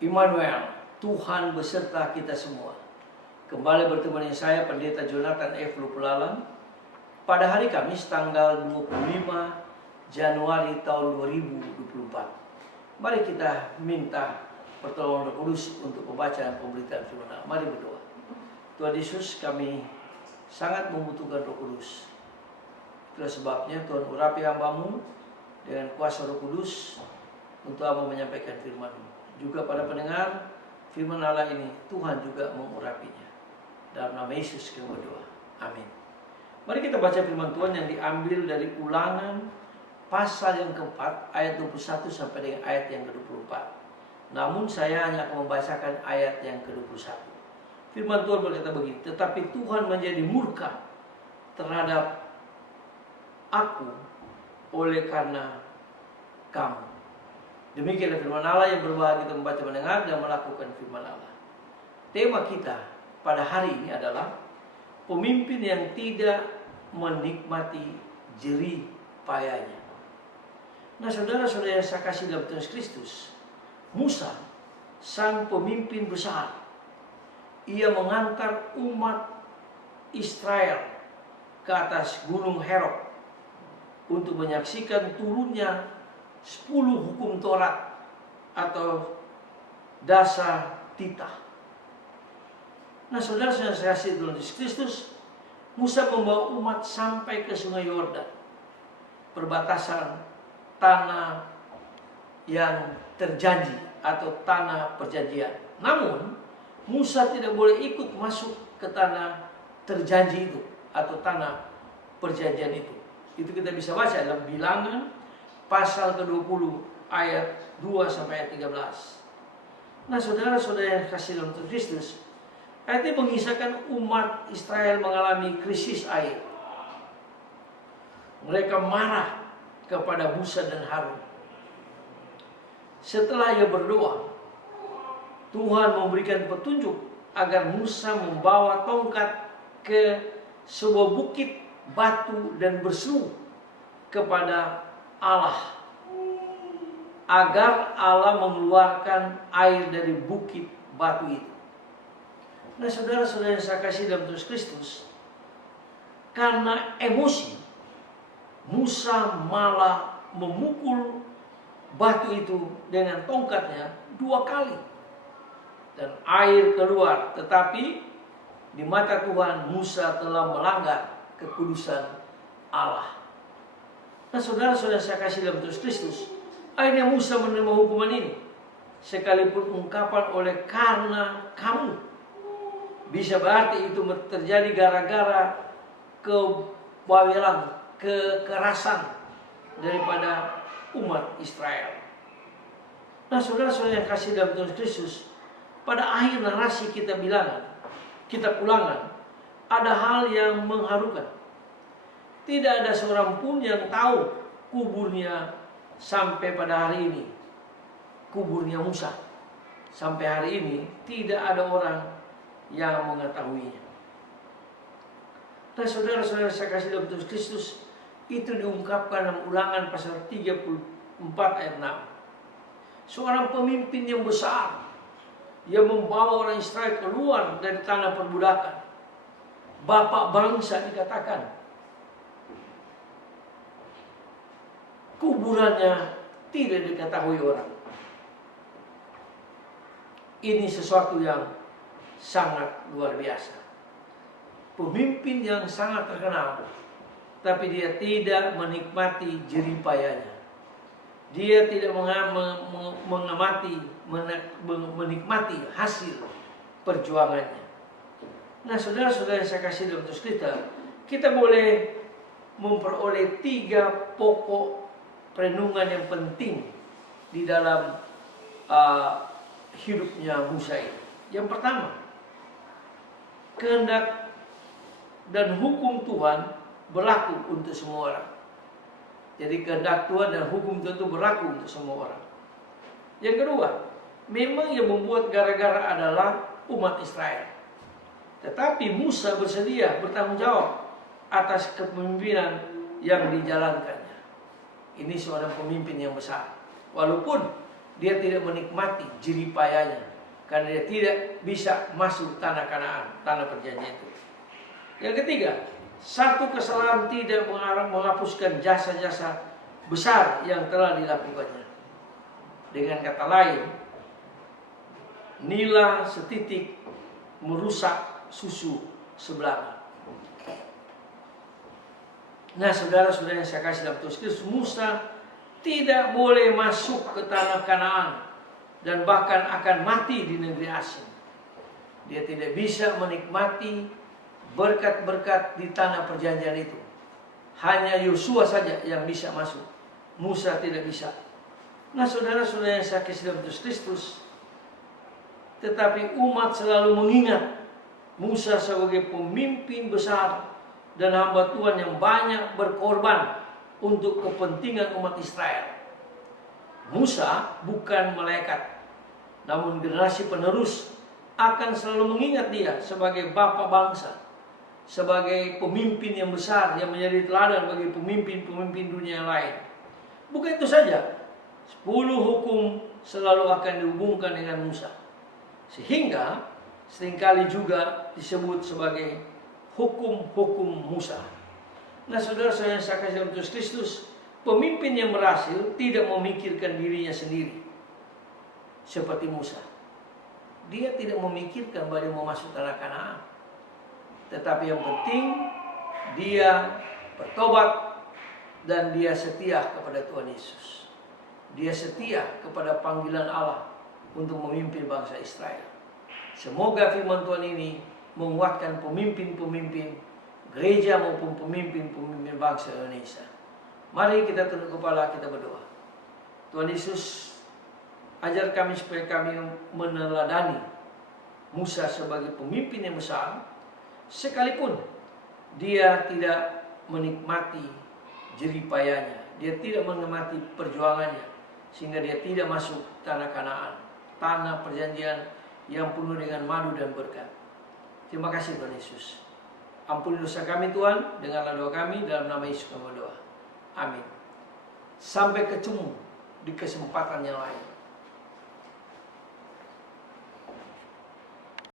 Immanuel, Tuhan beserta kita semua. Kembali bertemu dengan saya, Pendeta Jonathan F. Lupulalang, pada hari Kamis tanggal 25 Januari tahun 2024. Mari kita minta pertolongan Roh Kudus untuk pembacaan pemberitaan firman Allah. Mari berdoa. Tuhan Yesus, kami sangat membutuhkan Roh Kudus. Itulah sebabnya Tuhan urapi hamba-Mu dengan kuasa Roh Kudus untuk hamba menyampaikan firman-Mu. Juga pada pendengar firman Allah ini, Tuhan juga mengurapinya. Dalam nama Yesus kami berdoa. Amin. Mari kita baca firman Tuhan yang diambil dari Ulangan pasal yang keempat, ayat 21 sampai dengan ayat yang ke-24. Namun saya hanya akan membacakan ayat yang ke-21. Firman Tuhan berkata begini, tetapi Tuhan menjadi murka terhadap aku oleh karena kamu. Demikianlah firman Allah yang berbahaya kita membaca, mendengar, dan melakukan firman Allah. Tema kita pada hari ini adalah pemimpin yang tidak menikmati jerih payahnya. Nah, saudara-saudara yang saya kasih dalam Tuhan Kristus, Musa, sang pemimpin besar, ia mengantar umat Israel ke atas gunung Herod untuk menyaksikan turunnya 10 hukum Taurat atau dasar titah. Nah, saudara-saudara saya kasih dalam Yesus Kristus, Musa membawa umat sampai ke sungai Yordan, perbatasan tanah yang terjanji atau tanah perjanjian. Namun, Musa tidak boleh ikut masuk ke tanah terjanji itu atau tanah perjanjian itu. Itu kita bisa baca dalam Bilangan pasal ke-20 ayat 2 sampai ayat 13. Nah, saudara-saudara yang kasih dalam Tuhan Kristus, ayat ini mengisahkan umat Israel mengalami krisis air. Mereka marah kepada Musa dan Harun. Setelah ia berdoa, Tuhan memberikan petunjuk agar Musa membawa tongkat ke sebuah bukit batu dan berseru kepada Allah agar Allah mengeluarkan air dari bukit batu itu. Nah, saudara-saudara yang saya kasih dalam Tuhan Kristus, karena emosi, Musa malah memukul batu itu dengan tongkatnya 2 kali. Dan air keluar, tetapi di mata Tuhan Musa telah melanggar kekudusan Allah. Nah, saudara-saudara saya kasih dalam Tuhan Kristus, akhirnya Musa menerima hukuman ini. Sekalipun ungkapan oleh karena kamu, bisa berarti itu terjadi gara-gara kebawelan, kekerasan daripada umat Israel. Nah, saudara-saudara yang kasih dalam Tuhan Kristus, pada akhir narasi kita Bilangan, kitab Ulangan, ada hal yang mengharukan. Tidak ada seorang pun yang tahu kuburnya sampai pada hari ini. Kuburnya Musa sampai hari ini tidak ada orang yang mengetahuinya. Nah, saudara-saudara saya kasih dalam Tuhan Kristus, itu diungkapkan dalam Ulangan pasal 34 ayat 6. Seorang pemimpin yang besar yang membawa orang Israel keluar dari tanah perbudakan. Bapak bangsa dikatakan. Kuburannya tidak diketahui orang. Ini sesuatu yang sangat luar biasa. Pemimpin yang sangat terkenal, tapi dia tidak menikmati jerih payahnya. Dia tidak menikmati hasil perjuangannya. Nah, saudara-saudara yang saya kasih dalam Tuhan kita boleh memperoleh 3 pokok renungan yang penting di dalam hidupnya Musa ini. Yang pertama, kehendak dan hukum Tuhan berlaku untuk semua orang. Jadi kehendak Tuhan dan hukum Tuhan itu berlaku untuk semua orang. Yang kedua, memang yang membuat gara-gara adalah umat Israel. Tetapi Musa bersedia bertanggung jawab atas kepemimpinan yang dijalankannya. Ini seorang pemimpin yang besar. Walaupun dia tidak menikmati jeripayanya karena dia tidak bisa masuk tanah Kanaan, tanah perjanjian itu. Yang ketiga, satu kesalahan tidak menghapuskan jasa-jasa besar yang telah dilakukannya. Dengan kata lain, nila setitik merusak susu sebelah. Nah, saudara-saudara yang saya kasih dalam Tuhan Kristus, Musa tidak boleh masuk ke tanah Kanaan dan bahkan akan mati di negeri asing. Dia tidak bisa menikmati berkat-berkat di tanah perjanjian itu. Hanya Yosua saja yang bisa masuk. Musa tidak bisa. Nah, saudara-saudara yang saya kasih dalam Tuhan Kristus, tetapi umat selalu mengingat Musa sebagai pemimpin besar dan hamba Tuhan yang banyak berkorban untuk kepentingan umat Israel. Musa bukan malaikat, namun generasi penerus akan selalu mengingat dia sebagai bapa bangsa, sebagai pemimpin yang besar yang menjadi teladan bagi pemimpin-pemimpin dunia yang lain. Bukan itu saja, 10 hukum selalu akan dihubungkan dengan Musa, sehingga seringkali juga disebut sebagai hukum-hukum Musa. Nah, saudara-saudara yang saya kasih dalam Tuhan Kristus, pemimpin yang berhasil tidak memikirkan dirinya sendiri seperti Musa. Dia tidak memikirkan bahwa dia mau masuk tanah Kanaan, tetapi yang penting dia bertobat dan dia setia kepada Tuhan Yesus. Dia setia kepada panggilan Allah untuk memimpin bangsa Israel. Semoga firman Tuhan ini menguatkan pemimpin-pemimpin gereja maupun pemimpin-pemimpin bangsa Indonesia. Mari kita tunduk kepala, kita berdoa. Tuhan Yesus, ajar kami supaya kami meneladani Musa sebagai pemimpin yang besar, sekalipun dia tidak menikmati jeripayanya, dia tidak menikmati perjuangannya, sehingga dia tidak masuk tanah Kanaan, tanah perjanjian yang penuh dengan madu dan berkat. Terima kasih Tuhan Yesus. Ampuni dosa kami Tuhan, dengarlah doa kami, dalam nama Yesus kami berdoa. Amin. Sampai ketemu di kesempatan yang lain.